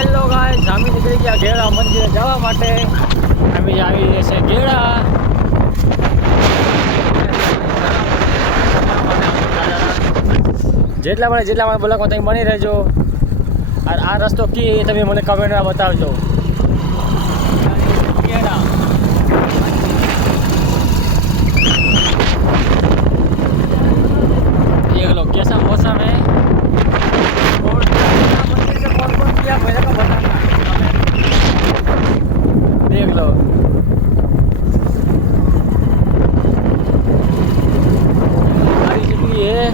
Hello guys, અમે નીકળી ગયા ગેડા મંદિરે જવા માટે. અમે આવી છે ગેડા. જેટલા મને બ્લોગમાં તમે બની રહેજો. આ રસ્તો કી તમે મને કમેન્ટમાં બતાવજો. ગેડા देख लो कैसा मौसम है और मंदिर से कौन कौन किया मेरे को बताना. देख लो हमारी जिंदगी है.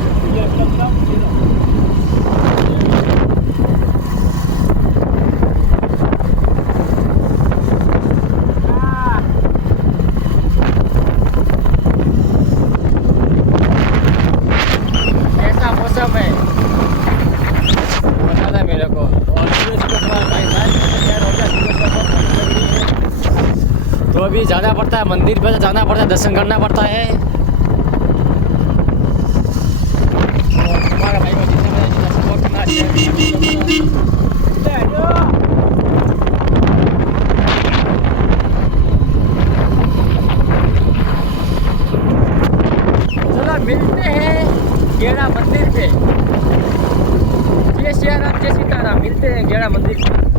मौसम है बताना मेरे को. और सूरज को थोड़ा तो अभी जाना पड़ता है मंदिर पर, जाना पड़ता है, दर्शन करना पड़ता है. और हमारा भाई को जितना सपोर्ट करना चाहिए. चलो मिलते हैं गेड़ा मंदिर पे. जय श्री राम, जय सीताराम. मिलते हैं गेड़ा मंदिर पे.